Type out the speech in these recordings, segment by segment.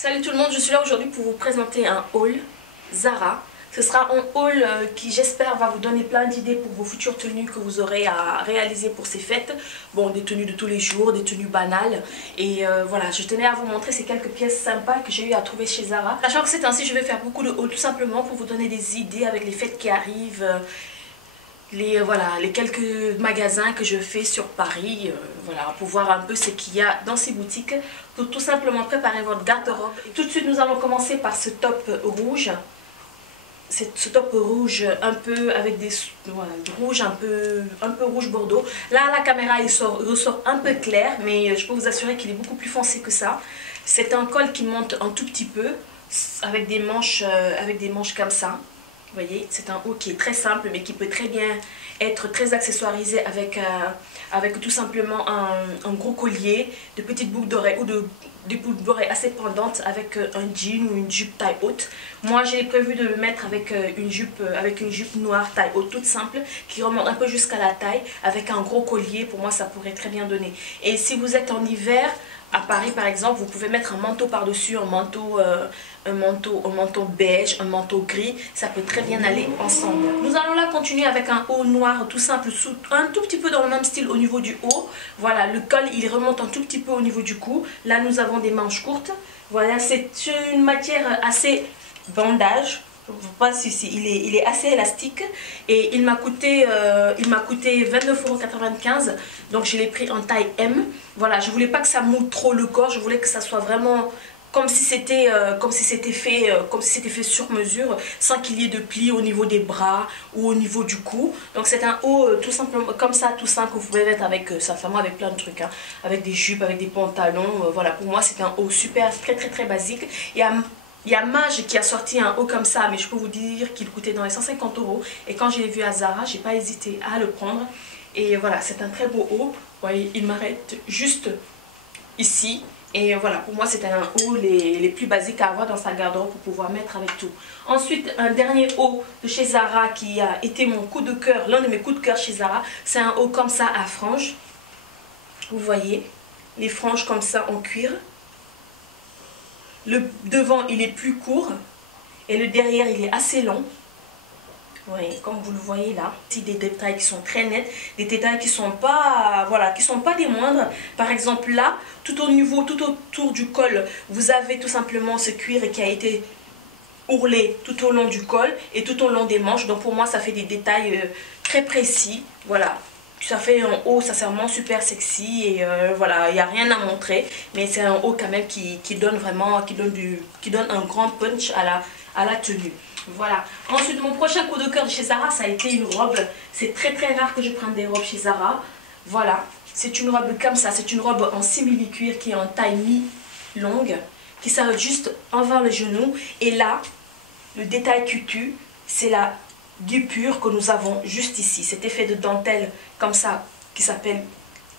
Salut tout le monde, je suis là aujourd'hui pour vous présenter un haul Zara. Ce sera un haul qui j'espère va vous donner plein d'idées pour vos futures tenues que vous aurez à réaliser pour ces fêtes. Bon, des tenues de tous les jours, des tenues banales. Et voilà, je tenais à vous montrer ces quelques pièces sympas que j'ai eu à trouver chez Zara. Sachant que c'est ainsi, je vais faire beaucoup de hauls tout simplement pour vous donner des idées avec les fêtes qui arrivent. Les quelques magasins que je fais sur Paris, voilà, pour voir un peu ce qu'il y a dans ces boutiques, pour tout simplement préparer votre garde-robe. Tout de suite, nous allons commencer par ce top rouge. Ce top rouge un peu avec des rouge un peu rouge bordeaux. Là, la caméra il ressort un peu clair, mais je peux vous assurer qu'il est beaucoup plus foncé que ça. C'est un col qui monte un tout petit peu avec des manches comme ça. Vous voyez, c'est un haut qui est très simple mais qui peut très bien être très accessoirisé avec tout simplement un gros collier, de petites boucles d'oreilles ou des boucles d'oreilles assez pendantes avec un jean ou une jupe taille haute. Moi j'ai prévu de le mettre avec une jupe noire taille haute toute simple qui remonte un peu jusqu'à la taille avec un gros collier. Pour moi ça pourrait très bien donner. Et si vous êtes en hiver, à Paris par exemple, vous pouvez mettre un manteau par-dessus, un manteau beige, un manteau gris, ça peut très bien aller ensemble. Nous allons là continuer avec un haut noir tout simple, un tout petit peu dans le même style au niveau du haut. Voilà, le col il remonte un tout petit peu au niveau du cou. Là nous avons des manches courtes. Voilà, c'est une matière assez bandage. Je vous passe ici, il est assez élastique et il m'a coûté 29,95 €, donc je l'ai pris en taille M. Voilà, je voulais pas que ça mouille trop le corps, je voulais que ça soit vraiment comme si c'était fait sur mesure, sans qu'il y ait de plis au niveau des bras ou au niveau du cou. Donc c'est un haut tout simplement comme ça, tout simple, que vous pouvez mettre avec sincèrement avec plein de trucs, hein, avec des jupes, avec des pantalons. Voilà, pour moi c'est un haut super, très basique. Il y a Mage qui a sorti un haut comme ça, mais je peux vous dire qu'il coûtait dans les 150 €. Et quand je l'ai vu à Zara, j'ai pas hésité à le prendre. Et voilà, c'est un très beau haut. Vous voyez, il m'arrête juste ici. Et voilà, pour moi c'est un haut les plus basiques à avoir dans sa garde-robe pour pouvoir mettre avec tout. Ensuite, un dernier haut de chez Zara qui a été mon coup de cœur, l'un de mes coups de cœur chez Zara. C'est un haut comme ça à franges. Vous voyez, les franges comme ça en cuir. Le devant il est plus court et le derrière il est assez long. Oui, comme vous le voyez là, c'est des détails qui sont très nets, des détails qui sont pas, voilà, qui sont pas des moindres. Par exemple là, tout autour du col, vous avez tout simplement ce cuir qui a été ourlé tout au long du col et tout au long des manches. Donc pour moi ça fait des détails très précis. Voilà. Ça fait un haut sincèrement super sexy et voilà, il n'y a rien à montrer, mais c'est un haut quand même qui donne vraiment, qui donne un grand punch à la tenue. Voilà. Ensuite, mon prochain coup de cœur de chez Zara, ça a été une robe. C'est très rare que je prenne des robes chez Zara. Voilà, c'est une robe comme ça, c'est une robe en simili-cuir qui est en taille mi-longue, qui s'arrête juste envers le genou. Et là, le détail qui tue, c'est la guipure que nous avons juste ici, cet effet de dentelle comme ça qui s'appelle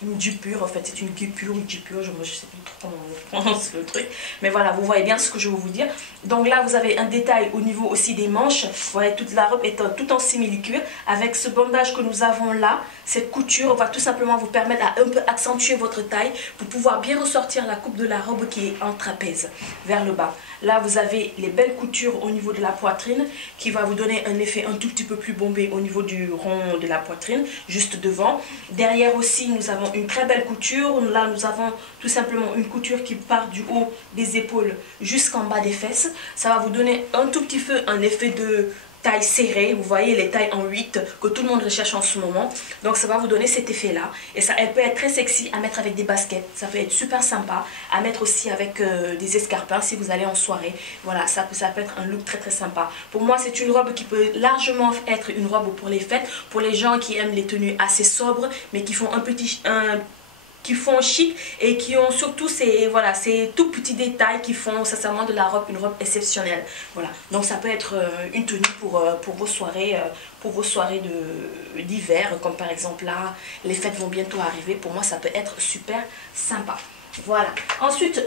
une guipure. En fait c'est une guipure, je sais plus trop comment on prononce le truc, mais voilà, vous voyez bien ce que je veux vous dire. Donc là vous avez un détail au niveau aussi des manches. Vous voyez, toute la robe est tout en simili-cuir. Avec ce bandage que nous avons là, cette couture va tout simplement vous permettre à un peu accentuer votre taille pour pouvoir bien ressortir la coupe de la robe qui est en trapèze vers le bas. Là vous avez les belles coutures au niveau de la poitrine qui va vous donner un effet un tout petit peu plus bombé au niveau du rond de la poitrine, juste devant. Derrière aussi nous avons une très belle couture. Là nous avons tout simplement une couture qui part du haut des épaules jusqu'en bas des fesses. Ça va vous donner un tout petit peu un effet de taille serrée, vous voyez les tailles en 8 que tout le monde recherche en ce moment. Donc ça va vous donner cet effet là et ça, elle peut être très sexy à mettre avec des baskets, ça peut être super sympa à mettre aussi avec des escarpins si vous allez en soirée. Voilà, ça peut être un look très sympa. Pour moi c'est une robe qui peut largement être une robe pour les fêtes, pour les gens qui aiment les tenues assez sobres mais qui font qui font chic et qui ont surtout ces tout petits détails qui font sincèrement de la robe une robe exceptionnelle. Voilà, donc ça peut être une tenue pour vos soirées d'hiver, comme par exemple là les fêtes vont bientôt arriver. Pour moi ça peut être super sympa. Voilà, ensuite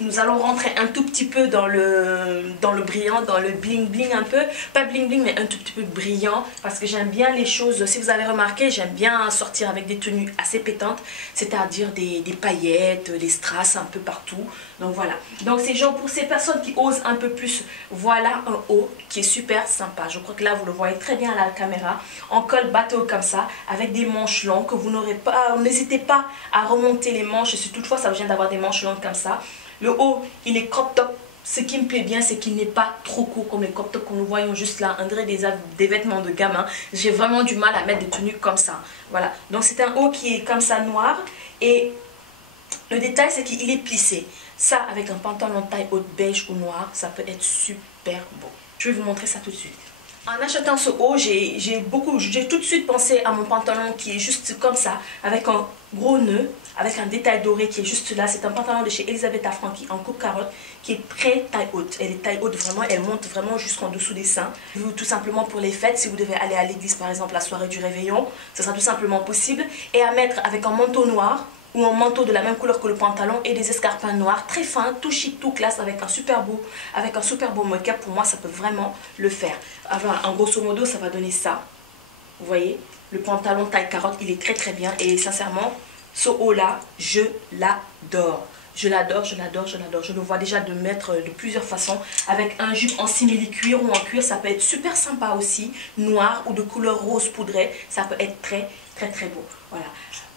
nous allons rentrer un tout petit peu dans le brillant, dans le bling bling un peu. Pas bling bling, mais un tout petit peu brillant. Parce que j'aime bien les choses, si vous avez remarqué, j'aime bien sortir avec des tenues assez pétantes. C'est-à-dire des paillettes, des strass un peu partout. Donc voilà. Donc c'est genre pour ces personnes qui osent un peu plus. Voilà un haut qui est super sympa. Je crois que là, vous le voyez très bien à la caméra. En col bateau comme ça, avec des manches longues que vous n'aurez pas. N'hésitez pas à remonter les manches. Et si toutefois, ça vous vient d'avoir des manches longues comme ça. Le haut, il est crop top. Ce qui me plaît bien, c'est qu'il n'est pas trop court comme les crop top que nous voyons juste là. On dirait des vêtements de gamin. J'ai vraiment du mal à mettre des tenues comme ça. Voilà. Donc c'est un haut qui est comme ça noir. Et le détail, c'est qu'il est plissé. Ça, avec un pantalon taille haute beige ou noir, ça peut être super beau. Je vais vous montrer ça tout de suite. En achetant ce haut, j'ai tout de suite pensé à mon pantalon qui est juste comme ça, avec un gros nœud, avec un détail doré qui est juste là. C'est un pantalon de chez Elisabeth Frankie en coupe carotte qui est très taille haute. Elle est taille haute vraiment, elle monte vraiment jusqu'en dessous des seins. Tout simplement pour les fêtes, si vous devez aller à l'église par exemple la soirée du réveillon, ce sera tout simplement possible. Et à mettre avec un manteau noir ou un manteau de la même couleur que le pantalon et des escarpins noirs très fins, tout chic, tout classe, avec un super beau make-up. Pour moi, ça peut vraiment le faire. Alors, en grosso modo, ça va donner ça. Vous voyez, le pantalon taille carotte, il est très très bien. Et sincèrement, ce haut-là, je l'adore. Je l'adore, je l'adore, je l'adore. Je le vois déjà de mettre de plusieurs façons. Avec un jupe en simili-cuir ou en cuir, ça peut être super sympa aussi. Noir ou de couleur rose poudrée, ça peut être très très très beau. Voilà.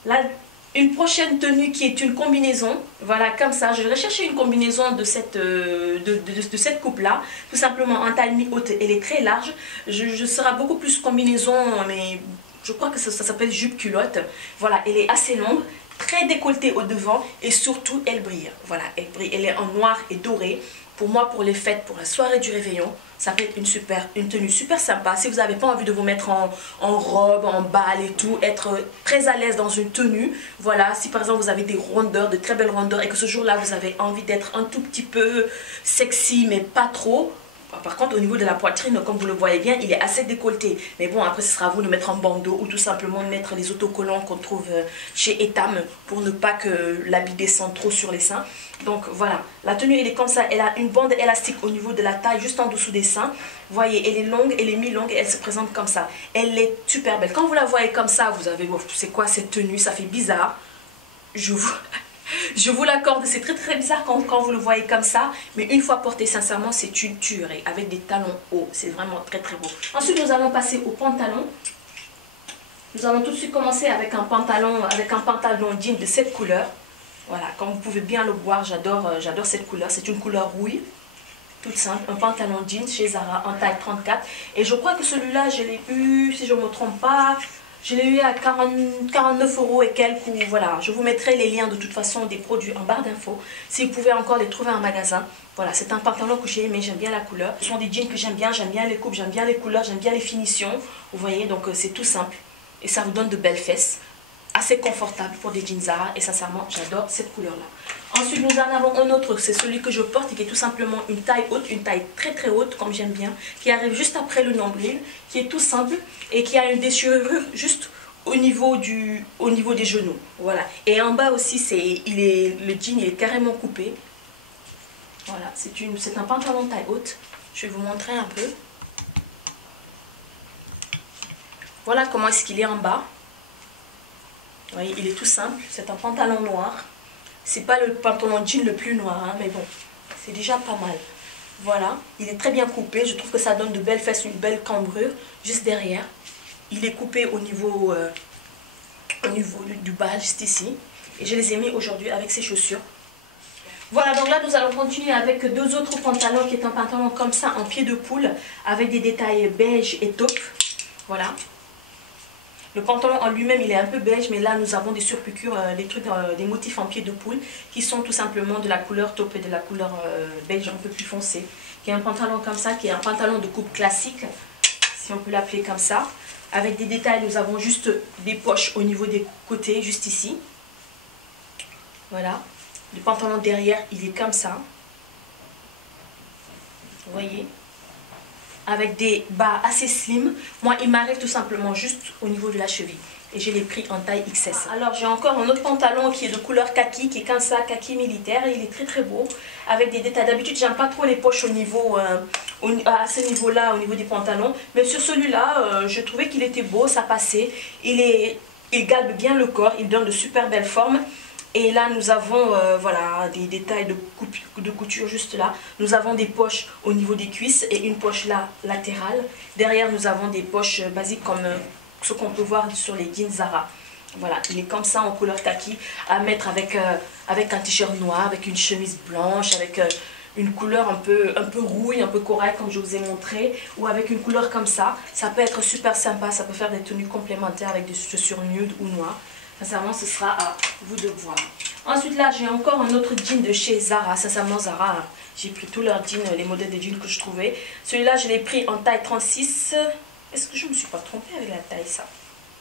Là, une prochaine tenue qui est une combinaison, voilà comme ça, je vais rechercher une combinaison de cette coupe là, tout simplement en taille mi-haute, elle est très large, je serai beaucoup plus combinaison, mais je crois que ça s'appelle jupe culotte, voilà, elle est assez longue, très décolletée au devant et surtout elle brille, voilà, elle brille, elle est en noir et doré. Pour moi, pour les fêtes, pour la soirée du réveillon, ça peut être une tenue super sympa. Si vous n'avez pas envie de vous mettre en robe, en bal et tout, être très à l'aise dans une tenue, voilà, si par exemple vous avez des rondeurs, de très belles rondeurs et que ce jour-là vous avez envie d'être un tout petit peu sexy mais pas trop. Par contre, au niveau de la poitrine, comme vous le voyez bien, il est assez décolleté. Mais bon, après, ce sera à vous de mettre un bandeau ou tout simplement de mettre les autocollants qu'on trouve chez Etam pour ne pas que l'habit descende trop sur les seins. Donc voilà, la tenue, elle est comme ça. Elle a une bande élastique au niveau de la taille, juste en dessous des seins. Vous voyez, elle est longue, elle est mi-longue et elle se présente comme ça. Elle est super belle. Quand vous la voyez comme ça, vous avez, c'est quoi cette tenue? Ça fait bizarre. Je vous l'accorde, c'est très très bizarre quand vous le voyez comme ça, mais une fois porté, sincèrement, c'est une tuerie avec des talons hauts. C'est vraiment très très beau. Ensuite, nous allons passer au pantalon. Nous allons tout de suite commencer avec un pantalon jean de cette couleur. Voilà, comme vous pouvez bien le voir, j'adore cette couleur. C'est une couleur rouille, toute simple. Un pantalon jean chez Zara en taille 34. Et je crois que celui-là, je l'ai eu, si je ne me trompe pas, je l'ai eu à 49 € et quelques. Voilà, je vous mettrai les liens de toute façon des produits en barre d'infos. Si vous pouvez encore les trouver en magasin. Voilà, c'est un pantalon que j'ai aimé, j'aime bien la couleur. Ce sont des jeans que j'aime bien les coupes, j'aime bien les couleurs, j'aime bien les finitions. Vous voyez, donc c'est tout simple. Et ça vous donne de belles fesses. Assez confortable pour des jeans Zara. Et sincèrement, j'adore cette couleur-là. Ensuite, nous en avons un autre, c'est celui que je porte et qui est tout simplement une taille haute, une taille très très haute, comme j'aime bien, qui arrive juste après le nombril, qui est tout simple et qui a une déchirure juste au niveau des genoux. Voilà. Et en bas aussi, le jean il est carrément coupé. Voilà, c'est un pantalon taille haute. Je vais vous montrer un peu. Voilà comment est-ce qu'il est en bas. Vous voyez, il est tout simple. C'est un pantalon noir. C'est pas le pantalon jean le plus noir, hein, mais bon, c'est déjà pas mal. Voilà, il est très bien coupé. Je trouve que ça donne de belles fesses, une belle cambrure juste derrière. Il est coupé au niveau du bas, juste ici. Et je les ai mis aujourd'hui avec ces chaussures. Voilà, donc là nous allons continuer avec deux autres pantalons qui est un pantalon comme ça en pied de poule avec des détails beige et taupe. Voilà. Le pantalon en lui-même il est un peu beige, mais là nous avons des surpiqûres, des motifs en pied de poule qui sont tout simplement de la couleur taupe et de la couleur beige un peu plus foncé. Qui est un pantalon comme ça, qui est un pantalon de coupe classique, si on peut l'appeler comme ça. Avec des détails, nous avons juste des poches au niveau des côtés, juste ici. Voilà. Le pantalon derrière, il est comme ça. Vous voyez, avec des bas assez slim. Moi, il m'arrive tout simplement juste au niveau de la cheville. et je l'ai pris en taille XS. Alors j'ai encore un autre pantalon qui est de couleur kaki, qui est comme ça, kaki militaire, et il est très très beau, avec des détails. D'habitude j'aime pas trop les poches au niveau, à ce niveau là, au niveau des pantalons, mais sur celui-là, je trouvais qu'il était beau, ça passait, il galbe bien le corps, il donne de super belles formes. Et là nous avons voilà, des détails de couture juste là. Nous avons des poches au niveau des cuisses et une poche là latérale. Derrière nous avons des poches basiques comme ce qu'on peut voir sur les jeans Zara. Voilà, il est comme ça en couleur kaki, à mettre avec un t-shirt noir, avec une chemise blanche, avec une couleur un peu rouille, un peu corail comme je vous ai montré, ou avec une couleur comme ça. Ça peut être super sympa, ça peut faire des tenues complémentaires avec des chaussures nude ou noires. Sincèrement, ce sera à vous de voir. Ensuite, là, j'ai encore un autre jean de chez Zara. Sincèrement, Zara, j'ai pris tous leurs jeans, les modèles de jeans que je trouvais. Celui-là, je l'ai pris en taille 36. Est-ce que je ne me suis pas trompée avec la taille, ça?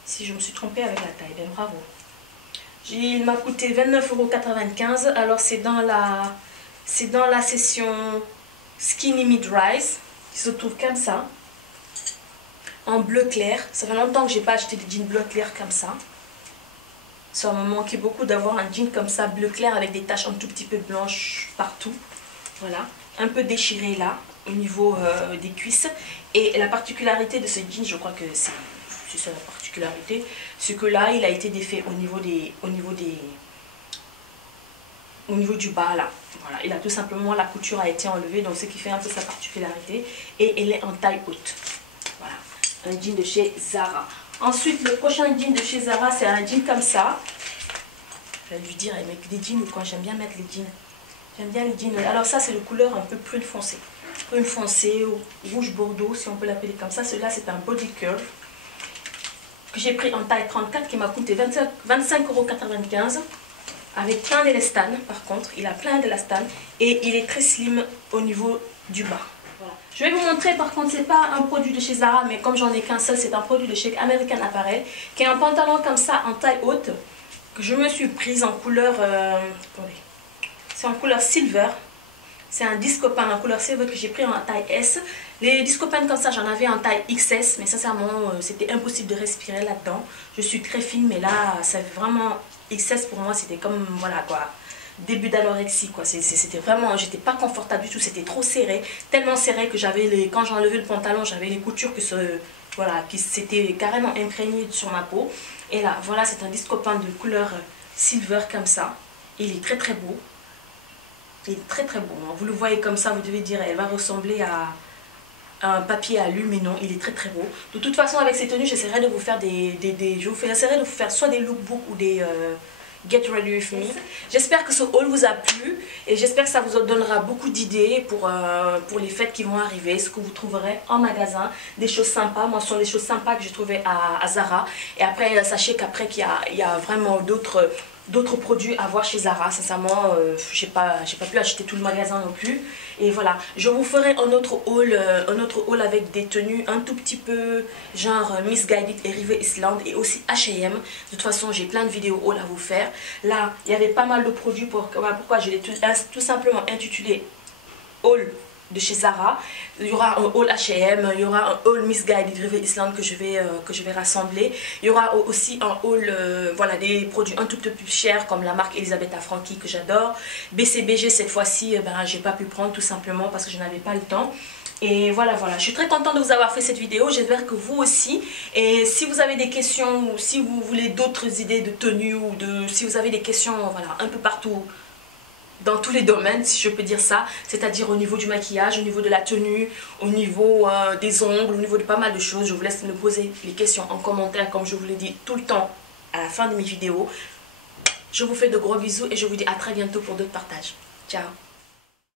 Si je me suis trompée avec la taille, bien bravo. Il m'a coûté 29,95 €. Alors, c'est dans la section Skinny Mid-Rise. Il se trouve comme ça. En bleu clair. Ça fait longtemps que je n'ai pas acheté des jeans bleu clair comme ça. Ça me manquait beaucoup d'avoir un jean comme ça, bleu clair, avec des taches un tout petit peu blanches partout. Voilà, un peu déchiré là, au niveau des cuisses. Et la particularité de ce jean, je crois que c'est ça la particularité, c'est que là, il a été défait au niveau du bas là. Voilà, il a tout simplement, la couture a été enlevée, donc ce qui fait un peu sa particularité. Et elle est en taille haute. Voilà, un jean de chez Zara. Ensuite, le prochain jean de chez Zara, c'est un jean comme ça. Je vais lui dire, elle met des jeans ou quoi? J'aime bien mettre les jeans. J'aime bien les jeans. Alors ça, c'est de couleur un peu prune foncée. Prune foncée, ou rouge bordeaux, si on peut l'appeler comme ça. Celui-là, c'est un body curve que j'ai pris en taille 34, qui m'a coûté 25,95 €. Avec plein d'élastane, par contre. Il a plein d'élastane. Et il est très slim au niveau du bas. Voilà. Je vais vous montrer, par contre, c'est pas un produit de chez Zara, mais comme j'en ai qu'un seul, c'est un produit de chez American Apparel, qui est un pantalon comme ça en taille haute, que je me suis prise en couleur, c'est en couleur silver. C'est un disco-pan en couleur silver que j'ai pris en taille S. Les disco-pans comme ça, j'en avais en taille XS, mais sincèrement, c'était impossible de respirer là-dedans. Je suis très fine, mais là, c'est vraiment XS pour moi, c'était comme, voilà quoi, début d'anorexie quoi. C'était vraiment, j'étais pas confortable du tout, c'était trop serré, tellement serré que j'avais quand j'ai enlevé le pantalon, j'avais les coutures qui s'étaient carrément imprégnées sur ma peau. Et là, voilà, c'est un disco-pan de couleur silver comme ça. Et il est très très beau. Il est très très beau. Vous le voyez comme ça, vous devez dire, elle va ressembler à un papier alu, mais non, il est très très beau. De toute façon, avec ces tenues, j'essaierai de vous faire j'essaierai de vous faire soit des lookbooks ou des Get Ready With Me. J'espère que ce haul vous a plu et j'espère que ça vous donnera beaucoup d'idées pour les fêtes qui vont arriver, ce que vous trouverez en magasin, des choses sympas. Moi, ce sont des choses sympas que j'ai trouvées à Zara. Et après, sachez qu'après qu'il y a vraiment d'autres produits à voir chez Zara. Sincèrement, j'ai pas pu acheter tout le magasin non plus. Et voilà, je vous ferai un autre haul avec des tenues un tout petit peu genre Missguided et Rivet Island et aussi H&M. De toute façon, j'ai plein de vidéos haul à vous faire. Là, il y avait pas mal de produits pourquoi je l'ai tout simplement intitulé haul de chez Zara. Il y aura un haul H&M, il y aura un haul Missguided Rivet Island que je vais rassembler. Il y aura aussi un haul voilà, des produits un tout petit peu plus chers comme la marque Elisabeth Franchi que j'adore. BCBG cette fois-ci, j'ai pas pu prendre tout simplement parce que je n'avais pas le temps. Et voilà, je suis très contente de vous avoir fait cette vidéo, j'espère que vous aussi. Et si vous avez des questions ou si vous voulez d'autres idées de tenues ou si vous avez des questions voilà, un peu partout, dans tous les domaines, si je peux dire ça, c'est-à-dire au niveau du maquillage, au niveau de la tenue, au niveau des ongles, au niveau de pas mal de choses. Je vous laisse me poser les questions en commentaire, comme je vous l'ai dit tout le temps à la fin de mes vidéos. Je vous fais de gros bisous et je vous dis à très bientôt pour d'autres partages. Ciao!